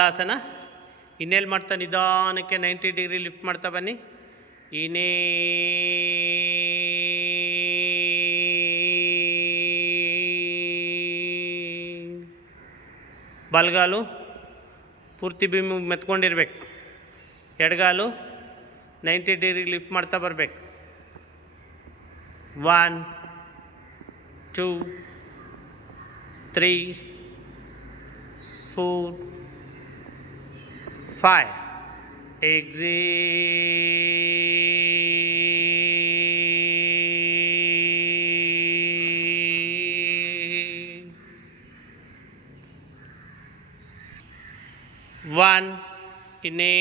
ಆಸನ. ಇನ್ನೇಲ್ ಮಾಡ್ತಾ ನಿಧಾನಕ್ಕೆ 90 ಡಿಗ್ರಿ ಲಿಫ್ಟ್ ಮಾಡ್ತಾ ಬನ್ನಿ. ಇನ್ನೇ ಬಲಗಾಲು ಪೂರ್ತಿ ಭೂಮಿ ಮೆತ್ಕೊಂಡಿರ್ಬೇಕು. ಎಡಗಾಲು 90 ಡಿಗ್ರಿ ಲಿಫ್ಟ್ ಮಾಡ್ತಾ ಬರಬೇಕು. 1 2 3 4 5. Exhale. 1. Inhale.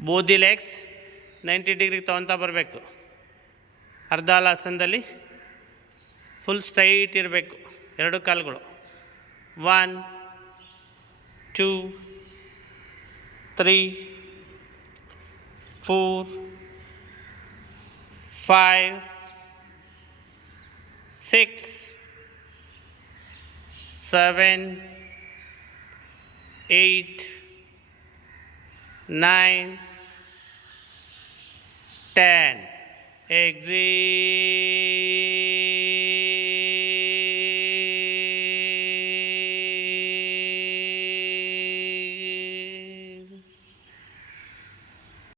Both the legs 90 ಡಿಗ್ರಿಗೆ ತೊಗೊತಾ ಬರಬೇಕು. ಅರ್ಧಾಲಾಸನದಲ್ಲಿ ಫುಲ್ ಸ್ಟ್ರೈಟ್ ಇರಬೇಕು ಎರಡು ಕಾಲುಗಳು. 1 2 3 4 5 6 7 8 9 10. Exhale.